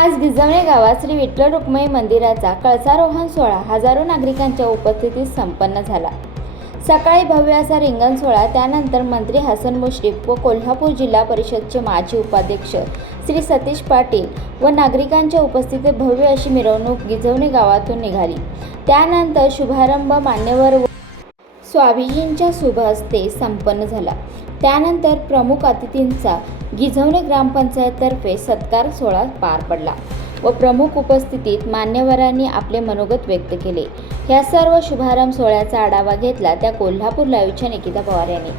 आज गिजवणे गावात श्री विठ्ठल रुक्मयी मंदिराचा कळसारोहण सोहळा हजारो नागरिकांच्या उपस्थितीत संपन्न झाला. सकाळी भव्य असा रिंगण सोहळा त्यानंतर मंत्री हसन मुश्रीफ व कोल्हापूर जिल्हा परिषदचे माजी उपाध्यक्ष श्री सतीश पाटील व नागरिकांच्या उपस्थितीत भव्य अशी मिरवणूक गिजवणे गावातून निघाली. त्यानंतर शुभारंभ मान्यवर स्वामीजींच्या शुभ हस्ते संपन्न झाला. त्यानंतर प्रमुख अतिथींचा गिझवणे ग्रामपंचायततर्फे सत्कार सोहळा पार पडला व प्रमुख उपस्थितीत मान्यवरांनी आपले मनोगत व्यक्त केले. ह्या सर्व शुभारंभ सोहळ्याचा आढावा घेतला त्या कोल्हापूर लाईव्हच्या निकिता पवार यांनी.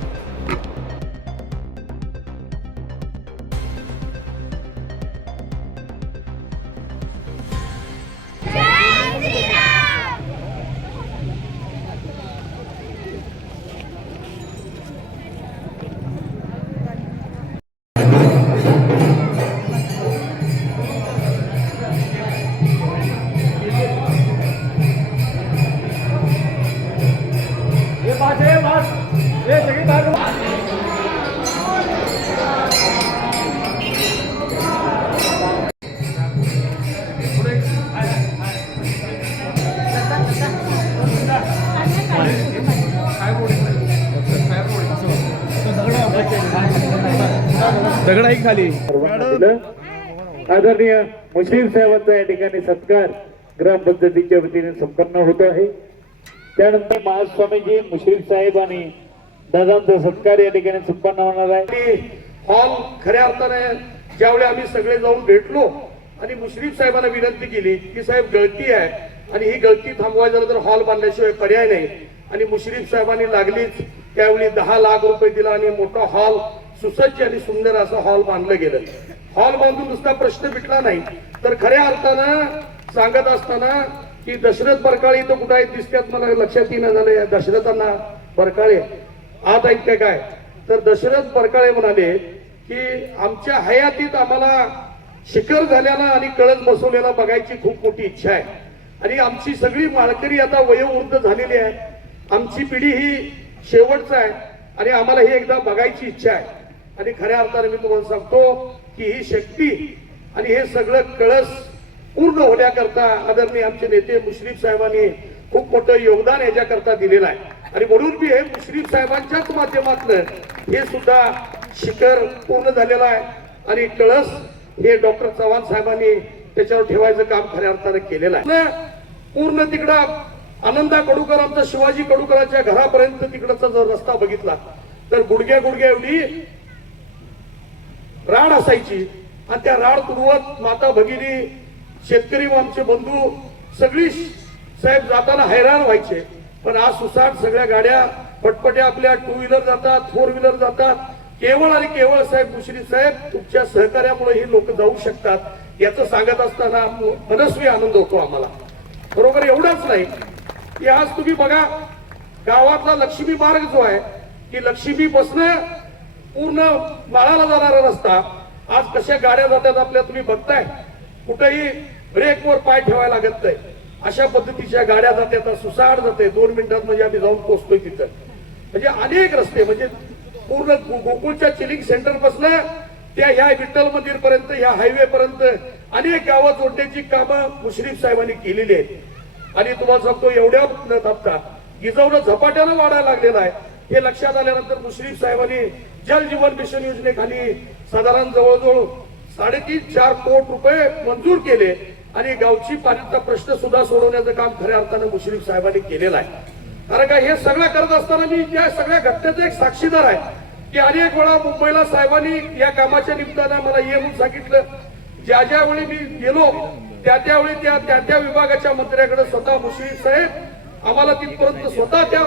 दगड आहे खाली. आदरणीय मुशीर साहेबांचा या ठिकाणी सत्कार ग्रामपंचायतीच्या वतीने संपन्न होत आहे. त्यानंतर महास्वामीजी मुशीर साहेब आणि दादांचा सत्कार या ठिकाणी संपन्न होणार आहे. हॉल खऱ्या अर्थाने ज्यावेळी आम्ही सगळे जाऊन भेटलो आणि मुश्रीफ साहेबांना विनंती केली की साहेब गळती आहे आणि ही गळती थांबवायची झालं तर हॉल बांधल्याशिवाय पर्याय नाही आणि मुश्रीफ साहेबांनी लागलीच त्यावेळी दहा लाख रुपये दिला आणि मोठा हॉल सुसज्ज आणि सुंदर असं हॉल बांधलं गेलं. हॉल बांधून नुसता प्रश्न मिटला नाही. तर खऱ्या अर्थानं सांगत असताना की दशरथ बरकाळे इथं कुठं आहेत दिसत्यात मला लक्षात येणं झालं दशरथांना बरकाळे. आत आहेत काय? काय तर दशरथ परकाळे म्हणाले की आमच्या हयातीत आम्हाला शिखर झाल्याला आणि कळस बसवलेला बघायची खूप मोठी इच्छा आहे. आणि आमची सगळी माळकरी आता वयोवृद्ध झालेली आहे. आमची पिढी ही शेवटचा आहे आणि आम्हाला ही एकदा बघायची इच्छा आहे. आणि खऱ्या अर्थाने मी तुम्हाला सांगतो की ही शक्ती आणि हे सगळं कळस पूर्ण होण्याकरता आदरणीय आमचे नेते मुश्रीफ साहेबांनी खूप मोठं योगदान याच्याकरता दिलेलं आहे. आणि म्हणून मी हे मुश्रीफ साहेबांच्याच माध्यमातलं हे सुद्धा शिखर पूर्ण झालेलं आहे. आणि कळस हे डॉक्टर चव्हाण साहेबांनी त्याच्यावर ठेवायचं काम खऱ्या अर्थानं केलेलं आहे. पूर्ण तिकडं आनंदा कडूकरांचा शिवाजी कडूकरांच्या घरापर्यंत तिकडचा जर रस्ता बघितला तर गुडघ्या गुडघ्या एवढी राड असायची. आणि त्या राड तुडवत माता भगिनी शेतकरी व आमचे बंधू सगळी साहेब जाताना हैराण व्हायचे. पण आज सुसाट सगळ्या गाड्या पटपट्या आपल्या टू व्हीलर जातात फोर व्हीलर जातात. केवळ आणि केवळ साहेब दुसरी साहेब तुमच्या सहकार्यामुळे ही लोक जाऊ शकतात याचं सांगत असताना मनस्वी आनंद होतो आम्हाला. बरोबर एवढंच नाही की आज तुम्ही बघा गावातला लक्ष्मी मार्ग जो आहे की लक्ष्मी बसणं पूर्ण माळाला जाणारा रस्ता आज कशा गाड्या जातात आपल्या तुम्ही बघताय? कुठेही ब्रेकवर पाय ठेवायला लागत नाही. अशा पद्धतीच्या गाड्या जातात सुसाट जाते. दोन मिनिटात म्हणजे आम्ही जाऊन पोहोचतोय तिथं. म्हणजे अनेक रस्ते म्हणजे पूर्ण गोकुळच्या चिलिंग सेंटरपासून त्या ह्या विठ्ठल मंदिर पर्यंत ह्या हायवे पर्यंत अनेक गावं जोडण्याची कामं मुश्रीफ साहेबांनी केलेली आहेत. आणि तुम्हाला सांगतो एवढ्या न थांबता गिजवणं झपाट्यानं वाढायला लागलेलं आहे. हे लक्षात आल्यानंतर मुश्रीफ साहेबांनी जल जीवन मिशन योजनेखाली साधारण जवळजवळ साडेतीन चार कोट रुपये मंजूर केले. आणि गावची पाण्याचा प्रश्न सुद्धा सोडवण्याचं काम खऱ्या अर्थानं मुश्रीफ साहेबांनी केलेलं आहे. कारण का हे सगळं करत असताना मी या सगळ्या घटनेचा एक साक्षीदार आहे की अनेक वेळा मुंबईला साहेबांनी या कामाच्या निमित्तानं मला ये म्हणून सांगितलं. ज्या ज्या वेळी मी गेलो त्या त्यावेळी त्या त्या त्या विभागाच्या मंत्र्याकडे स्वतः मुश्रीफ साहेब आम्हाला तिथपर्यंत स्वतः त्या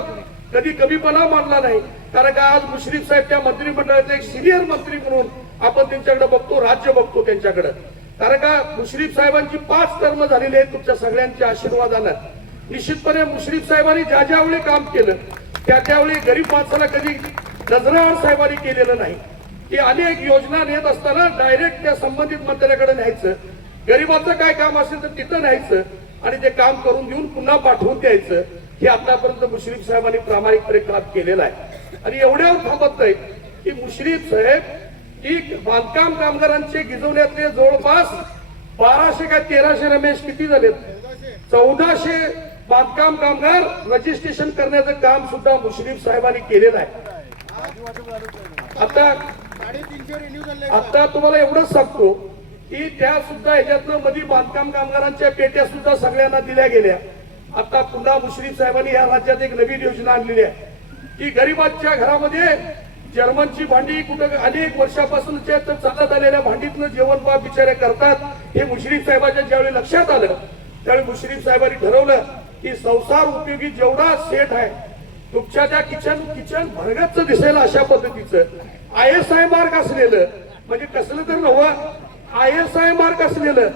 कधी कमीपणा मानला नाही. कारण का आज मुश्रीफ साहेब त्या मंत्रिमंडळातले एक सिनियर मंत्री म्हणून आपण त्यांच्याकडे बघतो राज्य बघतो त्यांच्याकडे. कारण का मुश्रीफ साहेबांची पाच टर्म झालेली आहेत तुमच्या सगळ्यांच्या आशीर्वादानं. निश्चितपणे मुश्रीफ साहेबांनी ज्या ज्यावेळी काम केलं त्या त्यावेळी गरीब माणसाला कधी नजराआड साहेबांनी केलेलं नाही. की अनेक योजना नेत असताना डायरेक्ट त्या संबंधित मंत्र्याकडे न्यायचं. गरीबाचं काय काम असेल तर तिथं न्यायचं आणि ते काम करून देऊन पुन्हा पाठवून द्यायचं. हे आतापर्यंत मुश्रीफ साहेबांनी प्रामाणिकपणे काम केलेलं आहे. आणि एवढ्यावर थांबत नाही की मुश्रीफ साहेब की बांधकाम कामगारांचे गिजवण्यातले जवळपास बाराशे काय तेराशे रमेश किती झालेत? चौदाशे बांधकाम कामगार रजिस्ट्रेशन करण्याचं काम सुद्धा मुश्रीफ साहेबांनी केलेलं आहे. आता आता तुम्हाला एवढंच सांगतो की त्या सुद्धा ह्याच्यातनं मध्ये बांधकाम कामगारांच्या पेट्या सुद्धा सगळ्यांना दिल्या गेल्या. आता पुन्हा मुश्रीफ साहेबांनी या राज्यात एक नवीन योजना आणलेली आहे. की गरिबांच्या घरामध्ये जर्मनची भांडी कुठं अनेक वर्षापासूनच्या तर चालत आलेल्या भांडीतनं जेवण बाब बिचारे करतात हे मुश्रीफ साहेबांच्या ज्यावेळी लक्षात आलं त्यावेळी मुश्रीफ साहेबांनी ठरवलं की संसार उपयोगी जेवढा सेट आहे तुमच्या त्या किचन किचन भरगतच दिसेल अशा पद्धतीचं. आय एस आय मार्क असलेलं म्हणजे कसलं तर नव्ह आय एस आय मार्क असलेलं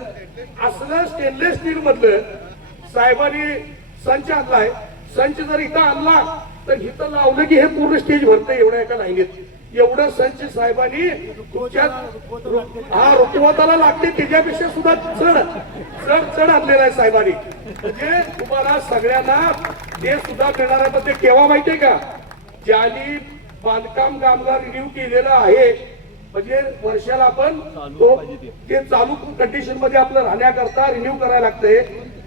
असलं स्टेनलेस स्टील मधलं साहेबांनी संच आणलाय. संच जर इथं आणला तर इथं लावलं की हे पूर्ण स्टेज भरतं एवढ्या एका लाईनीत. एवढं संच साहेबांनी तुमच्या हा रुकवताला लागते त्याच्यापेक्षा सुद्धा चढ चढ चढ आणलेला आहे साहेबांनी. म्हणजे तुम्हाला सगळ्यांना ते सुद्धा मिळणार आहे पण ते केव्हा माहितीये का? ज्यांनी बांधकाम कामगार रिन्यू केलेलं आहे म्हणजे वर्षाला आपण तो ते. चालू कंडिशनमध्ये आपलं राहण्याकरता रिन्यू करायला लागतंय.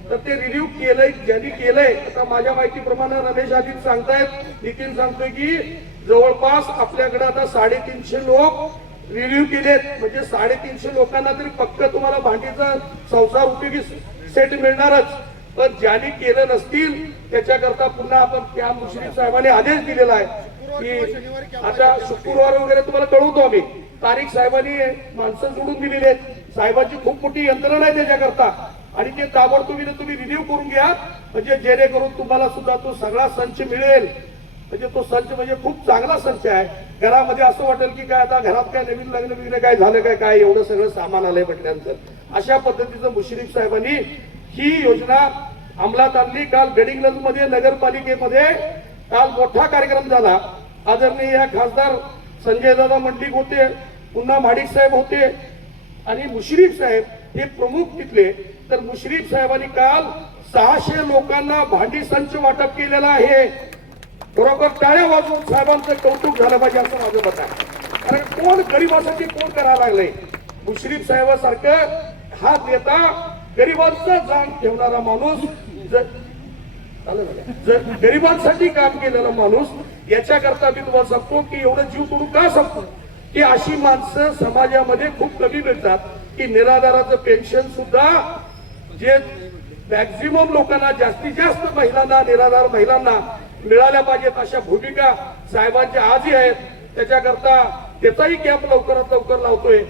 तर ते रिव्ह्यू केलंय ज्यांनी केलंय आता माझ्या माहितीप्रमाणे रमेश आधी सांगतायत नितीन सांगतोय की जवळपास आपल्याकडे आता साडेतीनशे लोक रिव्ह्यू केलेत. म्हणजे साडेतीनशे लोकांना तरी पक्क तुम्हाला भांडीचा संसार उपयोगी सेट मिळणारच. पण ज्यांनी केलं नसतील त्याच्याकरता पुन्हा आपण त्या मुश्रीफ साहेबांनी आदेश दिलेला आहे की आता शुक्रवार वगैरे तुम्हाला कळवतो आम्ही. तारीख साहेबांनी माणसं जोडून दिलेली आहेत. साहेबांची खूप मोठी यंत्रणा आहे त्याच्याकरता. आणि ते ताबडतोबीने तुम्ही रिन्यू करून घ्या म्हणजे जेणेकरून तुम्हाला सुद्धा तो सगळा संच मिळेल. म्हणजे तो संच म्हणजे खूप चांगला संच आहे. घरामध्ये असं वाटेल की काय आता घरात काय नवीन लग्न बिग्न काय झालं काय काय एवढं सगळं सामान आलंय म्हटल्यानंतर. अशा पद्धतीचं मुश्रीफ साहेबांनी ही योजना अंमलात आणली. काल गडिंग्लजमध्ये नगरपालिकेमध्ये काल मोठा कार्यक्रम झाला. आदरणीय खासदार संजय दादा मंडिक होते पुन्हा माडिक साहेब होते आणि मुश्रीफ साहेब हे प्रमुख तिथले. तर मुश्रीफ साहेबांनी काल सहाशे लोकांना भांडी संच वाटप केलेला आहे. बरोबर टाळ्या वाजवून साहेबांचं कौतुक झालं पाहिजे असं माझं मत आहे. कारण कोण गरिबासाठी कोण करायला लागलंय? मुश्रीफ साहेबासारखं हा नेता गरिबांचा जाण ठेवणारा माणूस जर जर गरिबांसाठी काम केलेला माणूस याच्याकरता मी तुम्हाला सांगतो की एवढं जीव तोडून का सांगतो की अशी माणसं समाजामध्ये खूप कमी मिळतात की निराधाराचं पेन्शन सुद्धा जे मॅक्झिमम लोकांना जास्तीत जास्त महिलांना निराधार महिलांना मिळाल्या पाहिजेत अशा भूमिका साहेबांच्या आजही आहेत. त्याच्याकरता त्याचाही कॅम्प लवकरात लवकर लावतोय.